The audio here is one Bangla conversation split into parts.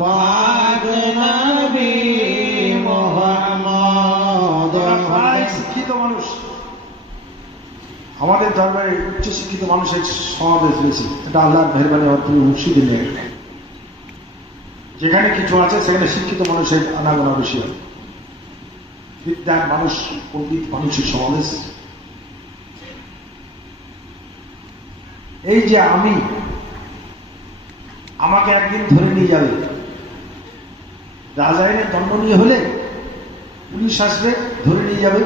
পাক নবী মুহাম্মদ। শিক্ষিত মানুষ, আমাদের দরবারে উচ্চ শিক্ষিত মানুষের সমাবেশ হয়েছে, এটা আল্লাহর মেহরবানি অর্থনী মুর্শিদ নেই। যেখানে কিছু আছে সেখানে শিক্ষিত মানুষের আনাগোনা বেশি হয়, বিদ্যান মানুষ, পণ্ডিত মানুষের সমাবেশ। এই যে আমাকে একদিন ধরে নিয়ে যাবে, রাজাইনের দণ্ডনীয় হলে পুলিশ আসবে ধরে নিয়ে যাবে,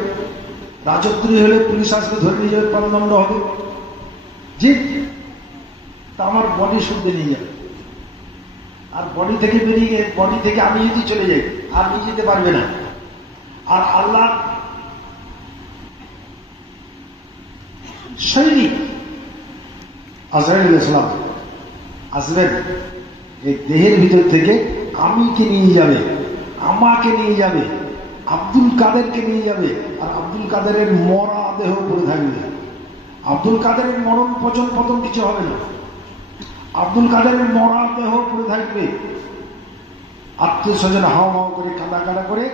রাজদ্রোহী হলে পুলিশ আসবে ধরে নিয়ে যাবে, কারাদণ্ড হবে। জি, তা আমার বডি শুদ্ধে নিয়ে যাবে, আর বডি থেকে বেরিয়ে বডি থেকে আমি যদি চলে যাই আর নিয়ে যেতে পারবে না। আর আল্লাহ সৈনিক আজরাইল আলাইহিস সালাম আসবেন, এই দেহের ভিতর থেকে আমিকে নিয়ে যাবে, আমাকে নিয়ে যাবে, আব্দুল কাদেরকে নিয়ে যাবে, আর আব্দুল কাদেরের মরা দেহ পড়ে থাকবে। আব্দুল কাদেরের মরণ পতন কিছু হবে না, আব্দুল কাদেরের মরা দেহ পড়ে থাকবে। আত্মীয় স্বজন হাওয়া হাওয়া করে কাদা কাদা করে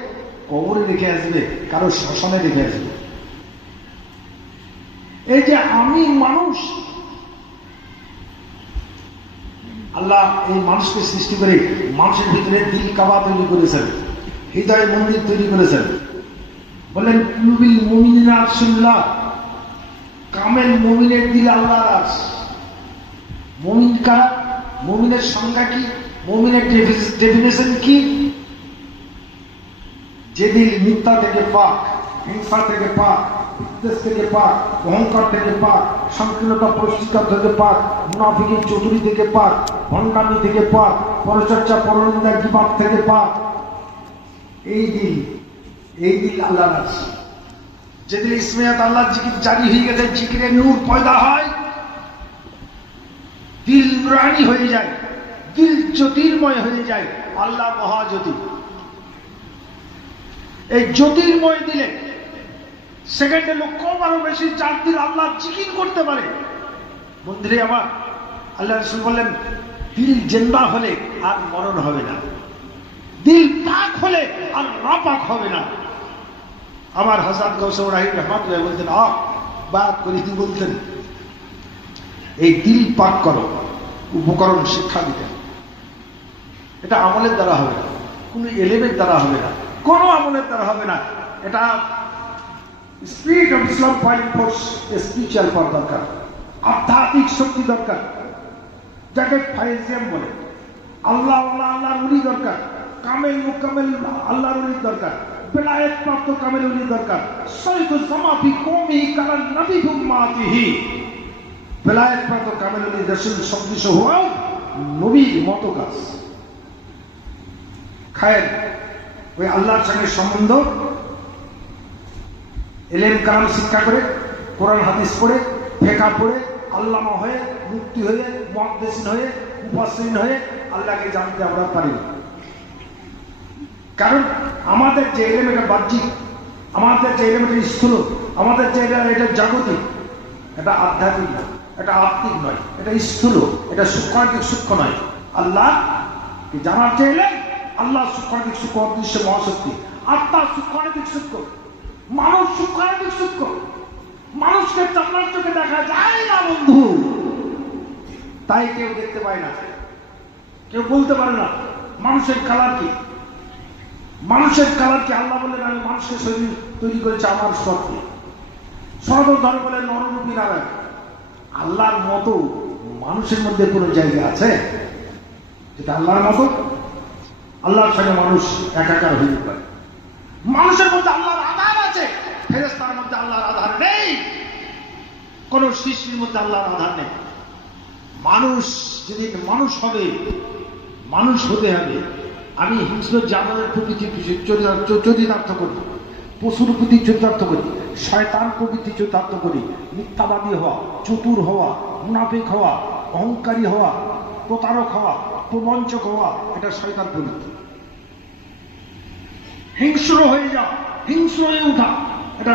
কবরে রেখে আসবে, কারো শ্মশানে রেখে আসবে। এই যে আমি মানুষ, আল্লাহ এই মানুষকে সৃষ্টি করে মানুষের ভিতরে দিল কাবা তৈরি করেছেন, হৃদয় মন্দির তৈরি করেছেন। বলেন কুলুবিল মুমিনিনা আরশুল্লাহ, কামেল মুমিনের দিল আল্লাহর আরশ। মুমিন কারা? মুমিনের সংজ্ঞা কি? মুমিনের ডেফিনেশন কি? যে দিল মিথ্যা থেকে পাক, হিংসা থেকে পাক, বিদ্বেষ থেকে পাক, অহংকার থেকে পাক, সংকীর্ণতা পরিষ্কার থেকে পাক, মুনাফিকের চতুরি থেকে পাক, ভণ্ডামি থেকে পাক, পরচর্চা পরনিন্দা গীবাত থেকে পাক। এই দিল আল্লাহর আরশ। যেদিন ইসমিয়াত আল্লাহর জিকির জারি হয়ে গেছে, জিকিরের নূর পয়দা হয়, দিল নুরানি হয়ে যায়, দিল জ্যোতির্ময় হয়ে যায়। আল্লাহ মহাজ্যোতি। এই জ্যোতির্ময় দিলে সেকেন্ডে লক্ষবারও বেশি চার দিন আল্লাহ জিকির করতে পারে। বন্ধুরে আমার, আল্লাহ রাসূল বললেন দিল জিন্দা হলে আর মরণ হবে না, দিল পাক হলে আর নাপাক হবে না। আমার হযরত গৌসুর রাহিম রহমাতুল্লাহ বলতেন, বাত করে কি বলতেন, এই দিল পাক করো, উপকরণ শিক্ষা দিতেন। এটা আমলের দ্বারা হবে না, কোন এলেমের দ্বারা হবে না, কোন আমলের দ্বারা হবে না। এটা spirit of Islam fighting force, spiritual power দরকার, আধ্যাত্মিক শক্তি দরকার, যাকে ফাইজিয়াম বলে। আল্লাহর ওলি দরকার, কামেল মুকামেল আল্লাহর ওলি দরকার, বেলায়েত প্রাপ্ত কামেল ওলি দরকার। সাইয়্যিদুজ জামা ফি কওমিহি কালান নবী ফি উম্মাতিহি। বেলায়েত প্রাপ্ত কামেল ওলি রাসূল সদৃশ হওয়াও নবীর মতো কাজ। খায়ের ওই আল্লাহর সঙ্গে সম্বন্ধ, এলেম কালাম শিক্ষা করে, কোরআন হাদিস পড়ে, ফিকহ পড়ে, আল্লামা হয়ে, মুফতি হয়ে, মুহাদ্দিসিন হয়ে, মুফাসসিরিন হয়ে আল্লাহকে জানতে আমরা পারি না। কারণ আমাদের যে এলেম এটা বাহ্যিক, আমাদের যে এলেম এটা স্থূল, আমাদের যে এটা জাগতিক, এটা আধ্যাত্মিক না, এটা আত্মিক নয়, এটা স্থূল, এটা সূক্ষ্মাধিক সূক্ষ্ম নয়। আল্লাহ জানার যে এলেম, আল্লাহ সূক্ষ্মাধিক সূক্ষ্ম, অদৃশ্য মহাশক্তি। আত্মা সূক্ষ্মাধিক সূক্ষ্ম, মানুষ সূক্ষ্মাধিক সূক্ষ্ম। মানুষকে চামড়ার চোখে দেখা যায় না বন্ধু, তাই কেউ দেখতে পায় না, কেউ বলতে পারে না মানুষের কালার কি। মানুষের কালার কি? আল্লাহ বলেন আমি মানুষকে শরীর তৈরি করেছি আমার স্বপ্নে। সদর ধরে বলেন নররূপী নারায়ণ। আল্লাহর মতো মানুষের মধ্যে কোন জায়গা আছে যেটা আল্লাহর মতো? আল্লাহর সঙ্গে মানুষ একাকার হয়ে পারে। মানুষের মধ্যে আল্লাহর আধার আছে, ফেরেশতার মধ্যে আল্লাহর আধার নেই, কোন সৃষ্টির মধ্যে আল্লাহর আধার নেই। মানুষ যেদিন মানুষ হবে, মানুষ হতে হবে। আমি হিংস্র জানোয়ারের প্রকৃতির চরিতার্থ করি, পশুর প্রতি চরিতার্থ করি, শয়তান প্রকৃতি চরিতার্থ করি। মিথ্যাবাদী হওয়া, চতুর হওয়া, মুনাফিক হওয়া, অহংকারী হওয়া, প্রতারক হওয়া, প্রবঞ্চক হওয়া, এটা শয়তান প্রবৃত্তি। হিংস্র হয়ে যাওয়া, হিংস্র হয়ে ওঠা, এটা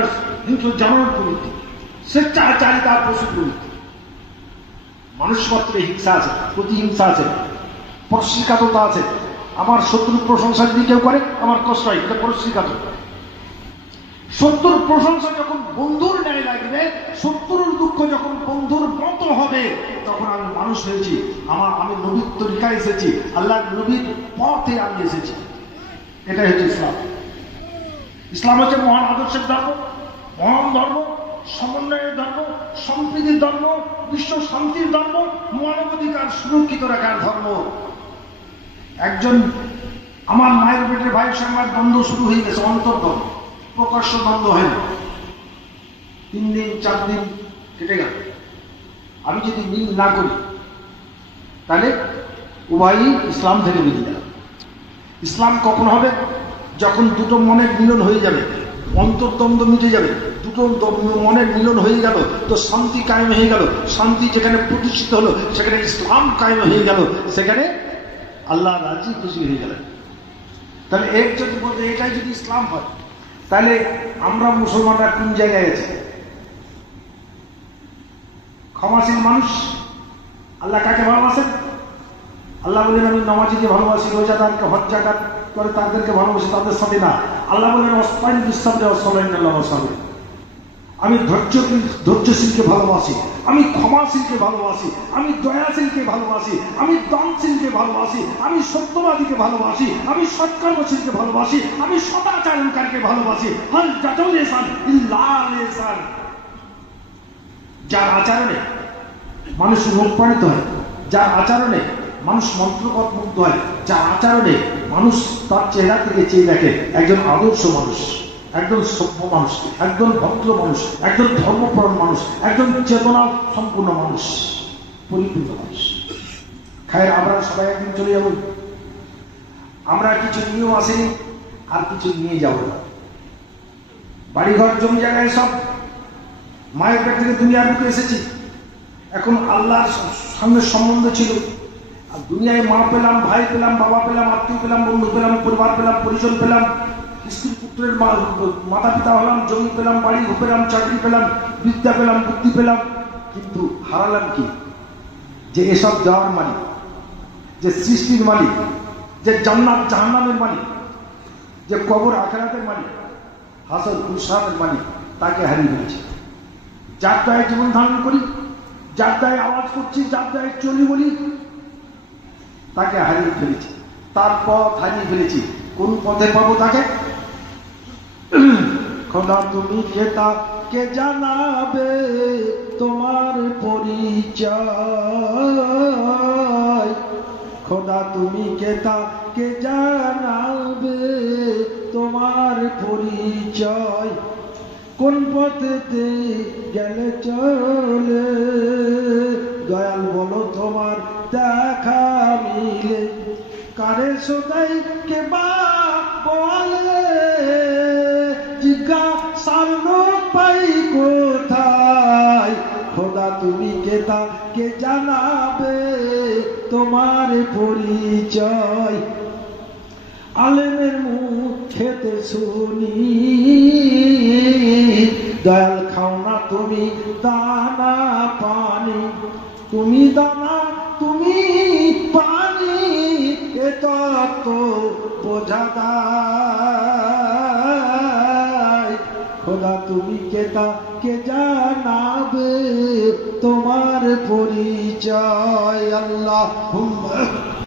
হিংস্র জানোয়ার প্রবৃত্তি, স্বেচ্ছাচারিতার পশু প্রবৃত্তি। মানুষ মাত্রে হিংসা আছে, প্রতিহিংসা আছে, পরশ্রীকাতরতা আছে, আমার শত্রুর প্রশংসা যদি কেউ করে আমার কষ্ট হয়, এটা পরিস্থিতি কাজ। শত্রুর প্রশংসা যখন বন্ধুর ন্যায় লাগবে, শত্রুর দুঃখ যখন বন্ধুর মতো হবে, তখন আমি মানুষ হয়েছি, আমি নবীর তরিকা এসেছি, আল্লাহ নবীর পথে আমি এসেছি। এটাই হচ্ছে ইসলাম। ইসলাম হচ্ছে মহান আদর্শের ধর্ম, মহান ধর্ম, সমন্বয়ের ধর্ম, সম্প্রীতির ধর্ম, বিশ্ব শান্তির ধর্ম, মানবাধিকার সুরক্ষিত রাখার ধর্ম। একজন আমার মায়ের পেটের ভাইয়ের সঙ্গে আমার দ্বন্দ্ব শুরু হয়ে গেছে, অন্তর্দ্বন্দ্ব, প্রকাশ্য দ্বন্দ্ব হয়নি, 3 দিন 4 দিন কেটে গেল। আমি যদি মিল না করি তাহলে উভয়ই ইসলাম থেকে বেরিয়ে গেল। ইসলাম কখন হবে? যখন দুটো মনের মিলন হয়ে যাবে, অন্তর্দ্বন্দ্ব মিটে যাবে, দুটো মনের মিলন হয়ে গেল, তো শান্তি কায়েম হয়ে গেল। শান্তি যেখানে প্রতিষ্ঠিত হলো, সেখানে ইসলাম কায়েম হয়ে গেল, সেখানে আল্লাহ রাজি খুশি হয়ে গেলেন। তাহলে এর যদি বলতে এটাই যদি ইসলাম হয়, তাহলে আমরা মুসলমানরা কোন জায়গায় আছি? ক্ষমাশীল মানুষ। আল্লাহ কাকে ভালোবাসেন? আল্লাহ বলেন আমি নামাজিকে ভালোবাসি, রোজাদারকে, হজ জাকাত করে তাদেরকে ভালোবাসি, তাদের সাথে না। আল্লাহ বলেন অস্তাইন বিশ্বরে অসলাইনাল্লাহ সাবে, আমি ধৈর্যশীলকে ভালোবাসি, আমি ক্ষমাশীলকে ভালোবাসি, আমি দয়াশীলকে ভালোবাসি, আমি দানশীলকে ভালোবাসি, আমি সত্যবাদীকে ভালোবাসি, আমি সৎকর্মশীলকে ভালোবাসি, আমি সদাচারণকারীকে ভালোবাসি। হাল জাজাউল ইহসান ইল্লা আল ইহসান। যার আচরণে মানুষ অনুপ্রাণিত হয়, যার আচরণে মানুষ মন্ত্রপথ মুগ্ধ হয়, যার আচরণে মানুষ তার চেহারা থেকে চেয়ে দেখে একজন আদর্শ মানুষ, একজন সভ্য মানুষ, একজন ভদ্র মানুষ, একজন ধর্মপরায়ণ মানুষ, একজন চেতনা সম্পূর্ণ মানুষ, পরিপূর্ণ মানুষ। খায়ের আমরা সবাই একদিন চলে যাব। আমরা কিছু নিয়েও আসিনি, আর কিছু নিয়ে যাব না। বাড়িঘর জমি জায়গায় সব মায়ের পেট থেকে দুনিয়ার বুকে এসেছি। এখন আল্লাহর সঙ্গে সম্বন্ধ ছিল, আর দুনিয়ায় মা পেলাম, ভাই পেলাম, বাবা পেলাম, আত্মীয় পেলাম, বন্ধু পেলাম, পরিবার পেলাম, পরিজন পেলাম, স্ত্রী পুত্রের মাতা পিতা হলাম, জমি পেলাম, বাড়ি পেলাম, চাকরি পেলাম, বিদ্যা পেলাম, বুদ্ধি পেলাম, কিন্তু হারালাম কি? যে এসব দেওয়ার মালিক, যে সৃষ্টির মালিক, যে জান্নাত জাহান্নামের মালিক, যে কবর আখিরাতের মালিক, হাসর কুরসানের মালিক, তাকে হারিয়ে ফেলেছি। যার দায়ে জীবন ধারণ করি, যার দায়ে আওয়াজ করছি, যার দায়ে চলি বলি, তাকে হারিয়ে ফেলেছি, তার পথ হারিয়ে ফেলেছি। কোন পথে পাবো তাকে? খোদা তুমি কে জানাবে তোমার পরিচয়, খোদা তুমি কে জানাবে তোমার পরিচয়, কোন পথেতে গেলে চলে দয়াল বলো তোমার দেখা মিলে, কারে সদাই কে বা বলে জিজ্ঞাসার লোক পাই কোথায়, খোদা তুমি কে জানাবে তোমার পরিচয়। আলেমের মুখ খেতে শুনি দয়াল খাও না তুমি দানা পানি, তুমি দানা তুমি পানি, এ তত্ত্ব বোঝা দায়, খোদা তুমি কে জানাবে তোমার পরিচয়। আল্লাহ